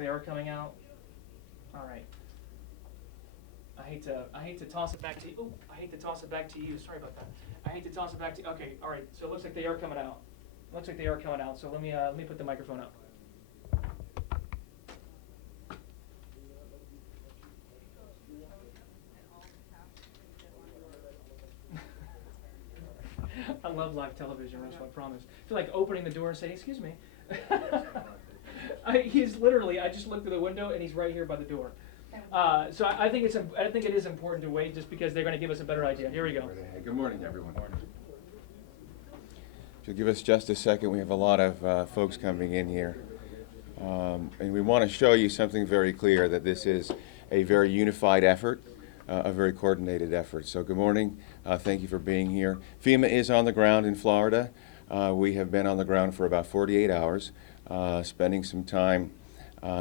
They are coming out. All right. I hate to toss it back to you. Ooh, I hate to toss it back to you. Sorry about that. I hate to toss it back to you. Okay, all right. So it looks like they are coming out. Looks like they are coming out. So let me put the microphone up. I love live television, Russell, I promise. I feel like opening the door and saying, "Excuse me." He's literally, I just looked through the window and he's right here by the door. So I think it is important to wait just because they're going to give us a better idea. Here we go. Good morning, everyone. If you'll give us just a second, we have a lot of folks coming in here. And we want to show you something very clear, that this is a very unified effort, a very coordinated effort. So good morning. Thank you for being here. FEMA is on the ground in Florida. We have been on the ground for about 48 hours, spending some time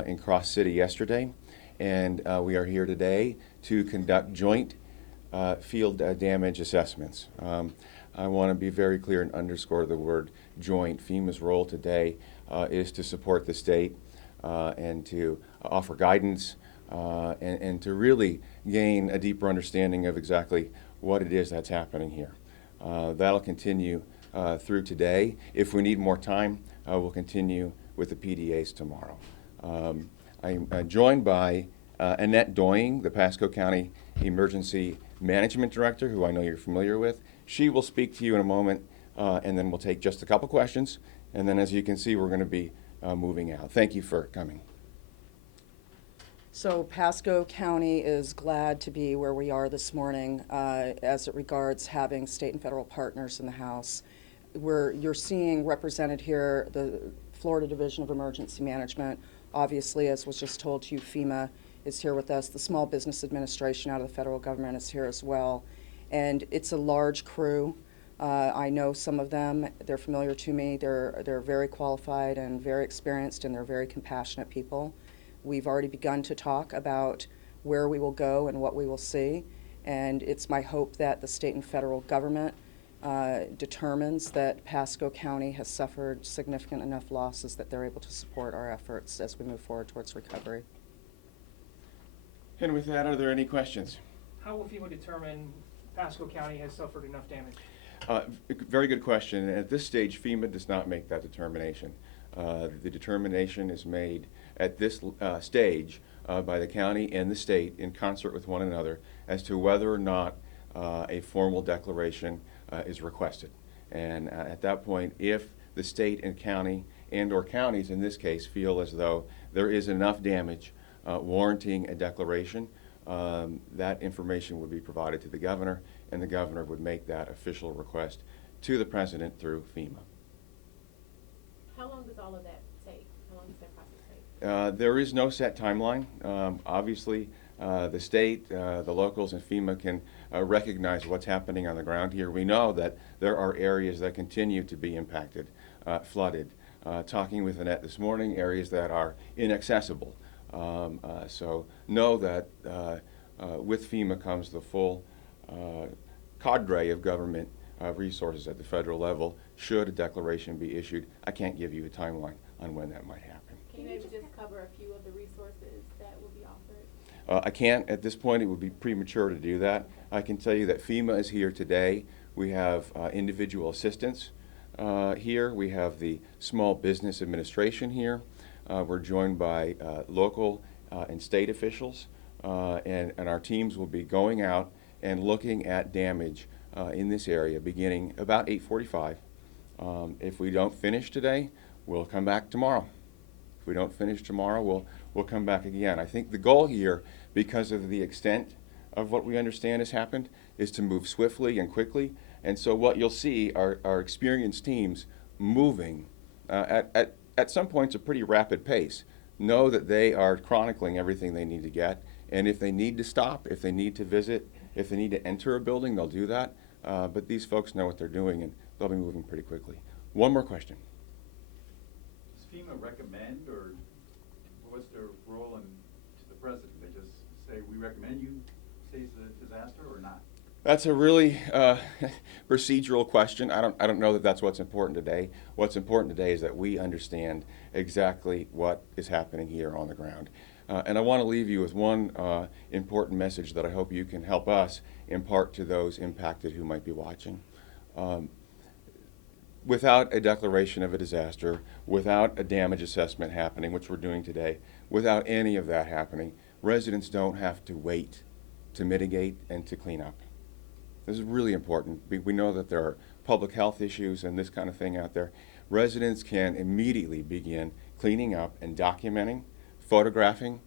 in Cross City yesterday. And we are here today to conduct joint field damage assessments. I want to be very clear and underscore the word joint. FEMA's role today is to support the state and to offer guidance and to really gain a deeper understanding of exactly what it is that's happening here. That'll continue through today. If we need more time, we'll continue with the PDAs tomorrow. I'm joined by Annette Doying, the Pasco County Emergency Management Director, who I know you're familiar with. She will speak to you in a moment, and then we'll take just a couple questions. And then, as you can see, we're going to be moving out. Thank you for coming. So Pasco County is glad to be where we are this morning as it regards having state and federal partners in the House. You're seeing represented here the Florida Division of Emergency Management. Obviously, as was just told to you, FEMA is here with us. The Small Business Administration out of the federal government is here as well. And it's a large crew. I know some of them. They're familiar to me. They're very qualified and very experienced, and they're very compassionate people. We've already begun to talk about where we will go and what we will see, and it's my hope that the state and federal government determines that Pasco County has suffered significant enough losses that they're able to support our efforts as we move forward towards recovery. And with that, are there any questions? How will FEMA determine Pasco County has suffered enough damage? Very good question. At this stage, FEMA does not make that determination. The determination is made at this stage by the county and the state in concert with one another as to whether or not a formal declaration is requested. And at that point, if the state and county or counties in this case feel as though there is enough damage warranting a declaration, that information would be provided to the governor, and the governor would make that official request to the president through FEMA. How long does all of that take? How long does that process take? There is no set timeline. Obviously, the state, the locals, and FEMA can recognize what's happening on the ground here. We know that there are areas that continue to be impacted, flooded. Talking with Annette this morning, areas that are inaccessible. So know that with FEMA comes the full cadre of government resources at the federal level should a declaration be issued. I can't give you a timeline on when that might happen. Can you maybe just cover a few of the resources that will be offered? I can't at this point. It would be premature to do that. I can tell you that FEMA is here today. We have individual assistants here. We have the Small Business Administration here. We're joined by local and state officials, and our teams will be going out and looking at damage in this area beginning about 8:45. If we don't finish today, we'll come back tomorrow. If we don't finish tomorrow, we'll come back again. I think the goal here, because of the extent of what we understand has happened, is to move swiftly and quickly. And so what you'll see are experienced teams moving at some points a pretty rapid pace. Know that they are chronicling everything they need to get, and if they need to stop, if they need to visit, if they need to enter a building, they'll do that. But these folks know what they're doing, and they'll be moving pretty quickly. One more question. Does FEMA recommend, or what's their role to the president? They just say, we recommend you stage the disaster or not? That's a really procedural question. I don't know that that's what's important today. What's important today is that we understand exactly what is happening here on the ground. And I want to leave you with one important message that I hope you can help us impart to those impacted who might be watching. Without a declaration of a disaster, without a damage assessment happening, which we're doing today, without any of that happening, residents don't have to wait to mitigate and to clean up. This is really important. We know that there are public health issues and this kind of thing out there. Residents can immediately begin cleaning up and documenting, photographing,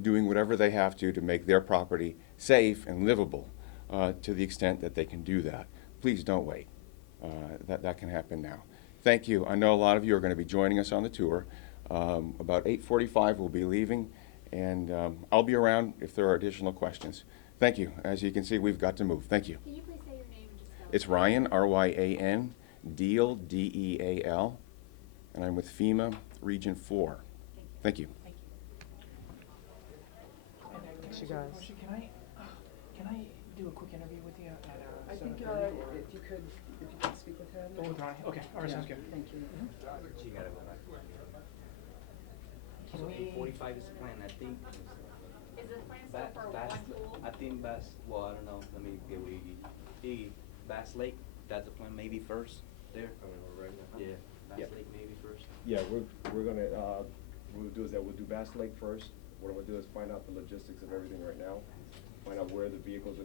doing whatever they have to make their property safe and livable to the extent that they can do that. Please don't wait. That can happen now. Thank you. I know a lot of you are going to be joining us on the tour. About 8:45 we'll be leaving, and I'll be around if there are additional questions. Thank you. As you can see, we've got to move. Thank you. Can you please say your name and just spell it? It's Ryan, R-Y-A-N, Deal, D-E-A-L, and I'm with FEMA Region 4. Thank you. Thanks, you guys. Roshi, can I do a quick interview with you at I think 7:30 or- if you could speak with him. Oh, with Ronnie? Okay, all right, sounds good. Thank you. She got it. Can So we- 8:45 is the plan, I think. Is the plan still for one pool? I think well, I don't know, let me get with Iggy. Bass Lake, that's the plan, maybe first there? Yeah, Bass Yeah. Lake maybe first. Yeah, we're gonna, what we'll do is that we'll do Bass Lake first. What I'm gonna do is find out the logistics of everything right now, find out where the vehicles are